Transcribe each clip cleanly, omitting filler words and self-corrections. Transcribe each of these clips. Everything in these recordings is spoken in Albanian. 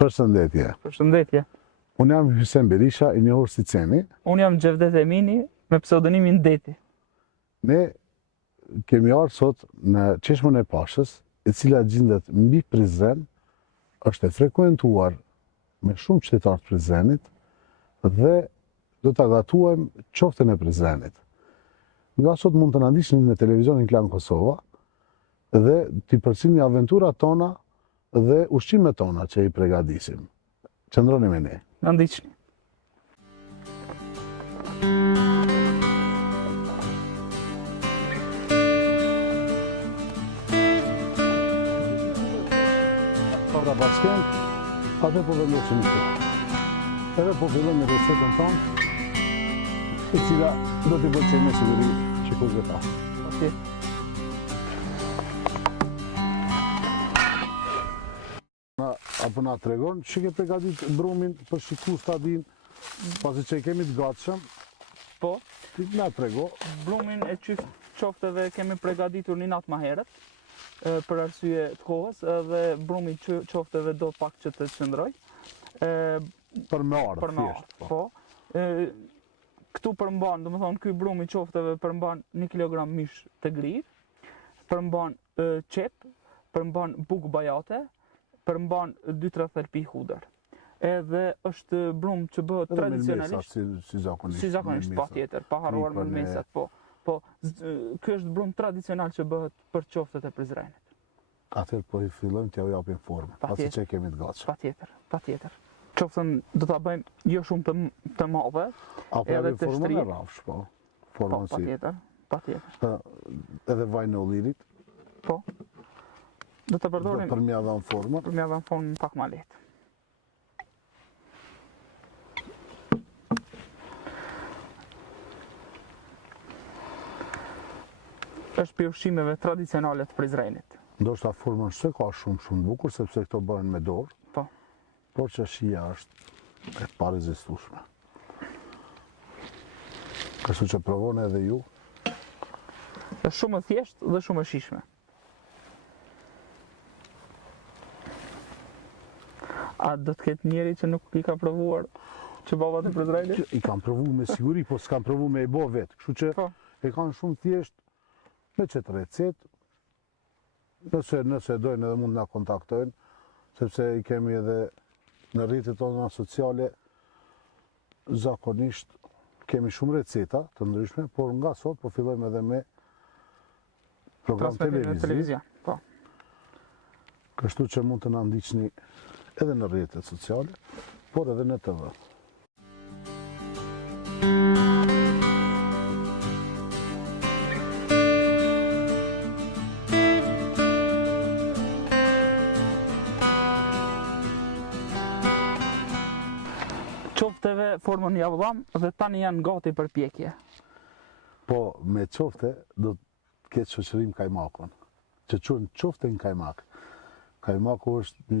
Përshëndetje. Përshëndetje. Unë jam Hysem Berisha, i njohur si Cemi. Unë jam Gjevdet Emini, me pseudonimin Deti. Ne kemi ardhur sot në Qeshmën e Pashës, e cila gjendet mbi Prizren, është e frekuentuar me shumë qytetarë të Prizrenit dhe do ta gatuajmë qoftën e Prizrenit. Nga sot mund të na ndiqni në televizionin Klan Kosova dhe t'i përcjellni aventurat tona dhe ushqimet tona që i përgatisim. Qëndroni me ne. Na ndiqni. Pavra Basken, atë po vendosim këtu. Edhe po fillojmë me recetën tonë, e cila do t'i pëlqejë me siguri që kush do ta. Okej. Apo na tregon që ke përgatit brumin për shiku stadin, pasi që i kemi të gatshëm, Po, ti na trego. brumin e qofteve kemi përgatitur një natë më herët, për arsye të kohës, dhe brumi qofteve do pak që të qëndroj. Për me ardhë, Për me thjesht. ardhë, po. Këtu përmban, do më thonë, ky brumi qofteve përmban 1 kg mish të grirë, përmban qep, përmban buk bajate, përmban 2-3 thelpi hudër. Edhe është brum që bëhet tradicionalisht. Si zakonisht. Si zakonisht, pa tjetër, pa harruar me mesat, po. Po, ky është brum tradicional që bëhet për qoftet e Prizrenit. Atëherë po i fillojmë t'ja u japim formë, pasi që kemi të gatshëm. Patjetër. Qoftën do ta bëjmë jo shumë të madhe, Apo edhe japim të formën shtri. e rrafsh, po. Po, Formën si. patjetër. Edhe vajnë e ullirit, Po. Do të përdorim për mja dhanë formën. për mja dhënë formën pak ma lehtë. Është për ushqimeve tradicionale të Prizrenit. Ndoshta formën se ka shumë bukur, sepse këto bëhen me dorë, Po. por që shija është e parezistueshme. Kështu që provoni edhe ju. Është shumë e thjeshtë dhe shumë e shijshme. A do të ketë njeri që nuk i ka provuar çebabat e Prizrenit? I kam provu me siguri, po s'kam provu me i bo vetë. Kështu që Po. e kanë shumë thjesht me qëtë recet. Nëse dojnë edhe mund na kontaktojnë, sepse i kemi edhe në rrjetet tona sociale, zakonisht kemi shumë receta të ndryshme, por nga sot po fillojmë edhe me program Transmetimin në televiziv. televizion. Po. Kështu që mund të na ndiqni edhe në rrjetet sociale, por edhe në TV. Qofteve formën ja vëllam dhe tani janë gati për pjekje. Po, me qofte do të ketë shoqërim kajmakun, që quhen qofte në kajmak. Kajmaku është,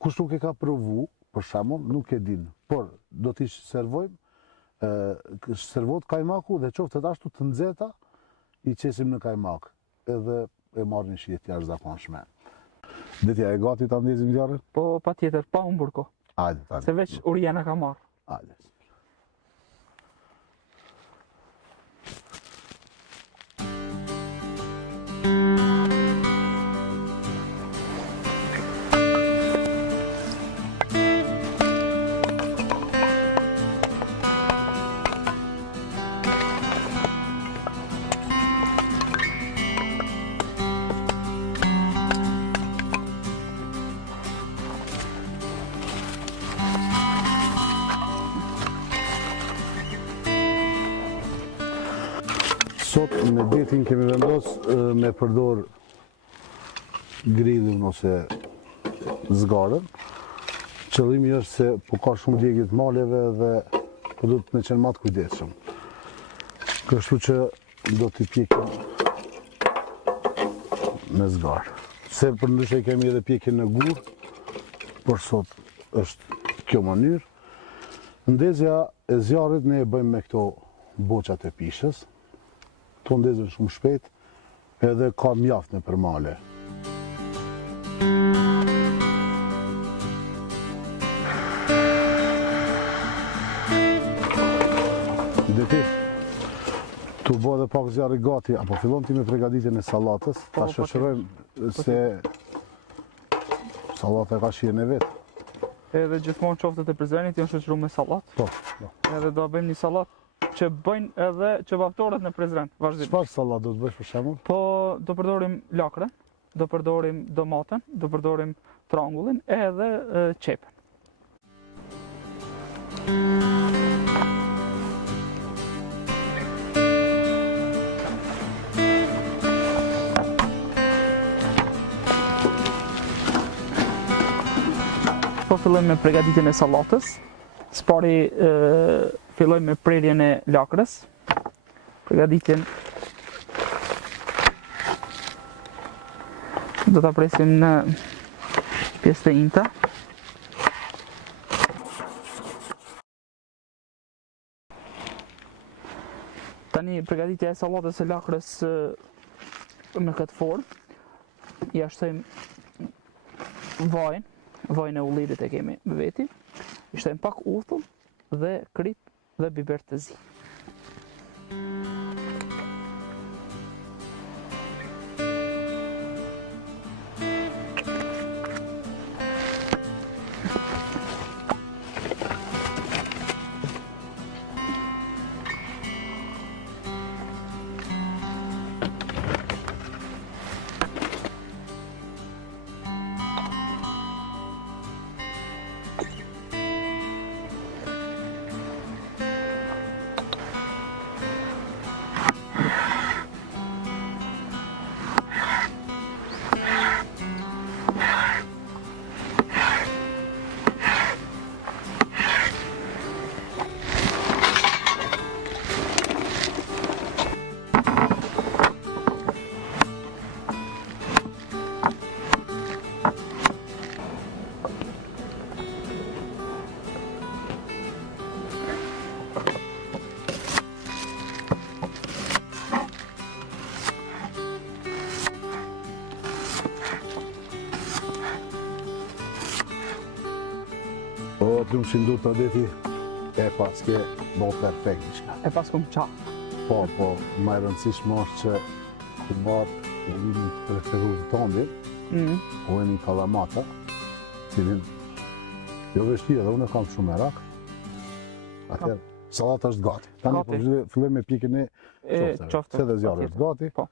kush nuk e ka provu, për shembull, nuk e din, por do t'i servojmë, servohet kajmaku dhe qoftet ashtu të nxehta i qesim në kajmak, edhe e marrin shije të jashtëzakonshme. Ditja e gati ta ndezim djarën? Po patjetër, pa humbur kohë, Hajde tani. se veç uria na ka marrë. Hajde. Sot me detin kemi vendos me përdor grillin ose zgarën. Qëllimi është se po ka shumë djegje të maleve dhe po do të me qenë ma të kujdesshëm. Kështu që do t'i pjekim me zgarë. Se për ndryshe kemi edhe pjekin në gur, por sot është kjo mënyrë. Ndezja e zjarrit ne e bëjmë me këto boqat e pishës. Këto ndezën shumë shpejt, edhe ka mjaft në përmale. gati. Tu bo dhe pak zjarri gati, apo fillon ti me pregaditjen e sallatës, ta shoqërojmë se sallata ka shijen e vet. Edhe gjithmonë qoftet e prezenit janë shoqëruar me sallat. Po. Edhe do bëjmë një sallat që bëjnë edhe çevaptorët në prezent, vazhdimisht. Çfarë sallat do të bësh për shembull? Po do përdorim lakrën, do përdorim domaten, do përdorim trangullin edhe qepën. Po fillojmë me përgatitjen e sallatës. Së pari fillojmë me prerjen e lakrës. Përgatitjen do ta presim në pjesë të njëjta. Tani përgatitja e sallatës së lakrës me këtë formë. Ja shtojmë vajin e ullirit e kemi me veti. I shtojmë pak uthull dhe krip dhe biber të zi. Po, plumë që ndur të deti, e paske bo perfekt diçka. E pas kum qa. Po, ma e rëndësishme është që të marë ullimin të preferuar tondin, o e një kalamata, cilin jo vështirë edhe unë e kam shumë merak. Atëherë, sallata është gati. Tani po fillojmë me pjekjen e qoftëve. Se dhe zjarri është gati. Po.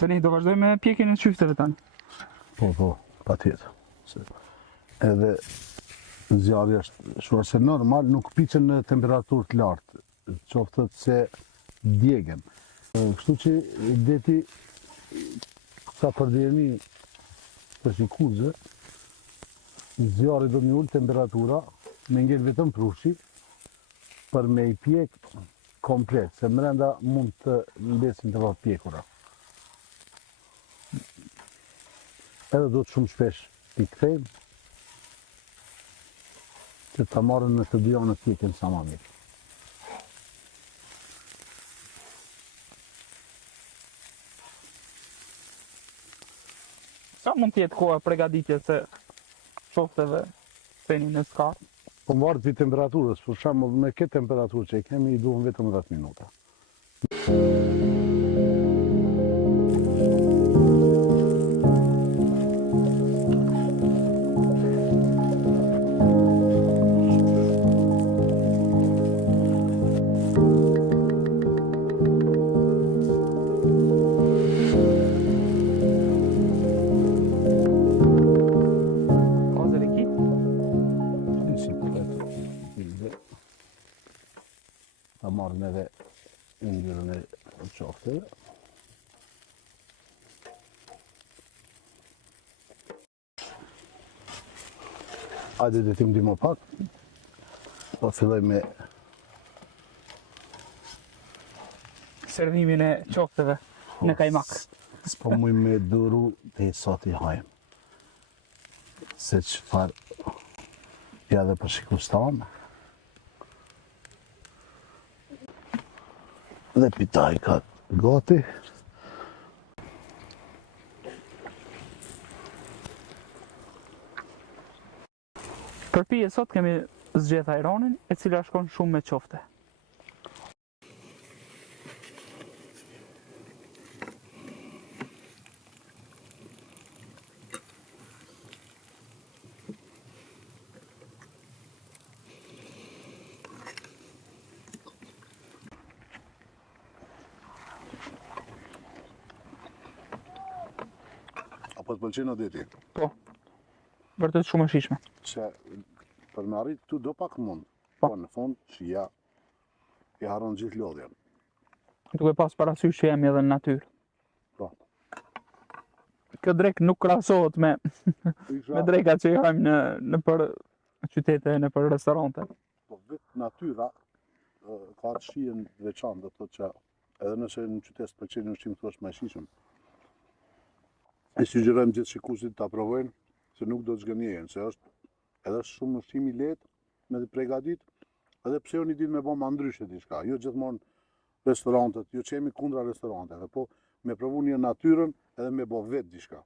Tani do vazhdojmë me pjekjen e qyfteve tani. Po, patjetër. Edhe zjarri është shuarse normal, nuk piqen në temperaturë të lartë, qoftet se djegen. Kështu që deti sa përdjeni për një kuzë, zjarri do një ullë temperatura, me ngell vetëm prushi, për me i pjek komplet, se mrenda mund të mbesin të pjekura. Edhe do të shumë shpesh t'i kthejmë, që ta marrën në të dy anët pjekjen sa ma mirë. Sa mund t'jetë koha pregaditjes e qofteve penin e skarë? Po varet pi temperaturës, për shembull me këtë temperaturë që i kemi, i duhen vetëm 10 minuta. Ta marrën edhe ngjyrën e qofteve. Hajde dhe ti më ndihmo pak. Po filloj me Servimin e qofteve në kajmak. s'po muj me duru dhe sa t'i hajmë. Se çfarë ja dhe për shikus tanë. Dhe pitaj ka Gati. Për pije sot kemi zgjedh ajronin, e cila shkon shumë me qofte. Apo të pëlqen o deti? Po, vërtet shumë e shishme. Se për me arrit tu do pak mund. Po. Po në fund shija i haron gjithë lodhjen. Duke pas parasysh që jemi edhe në natyrë. Po. Kjo drek nuk krahasohet me drekat që i hajmë në për qytete, në për restorante. Po vetë natyra ka të shijen veçantë, do të thotë që edhe nëse në qytet pëlqen ushqim thua më i shijshëm. E sugjerojmë gjithë shikuesit ta provojnë, se nuk do të zgënjehen, se është edhe shumë ushqim i lehtë me të përgatit, edhe pse unë i ditë me bë ma ndryshe diçka, jo gjithmonë restorantet, jo që jemi kundra restoranteve, po me provu një natyrën edhe me bë vetë diçka.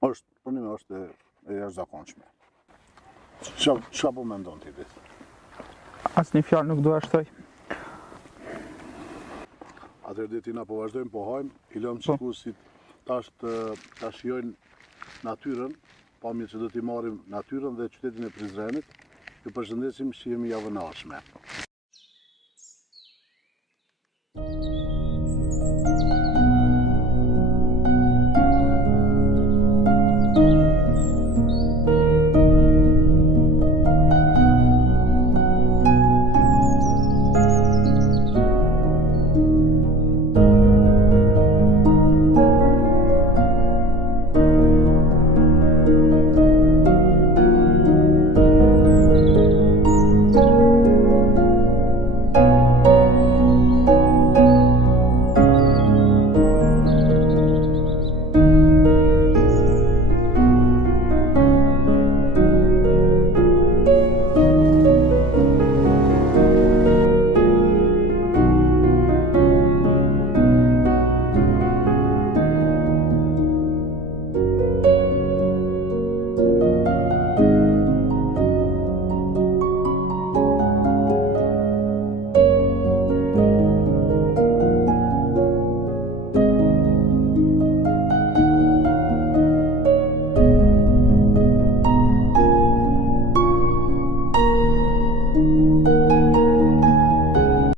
Për një është e jashtëzakonshme. Çfarë po mendon ti vetë? Asnjë fjalë nuk dua shtoj. Atëherë detina po vazhdojmë, po hajmë, i lëmë shikuesit tash ta shijojnë natyrën, pamje që do t'i marrim natyrën dhe qytetin e Prizrenit. Ju përshëndesim, shihemi javën e ardhshme.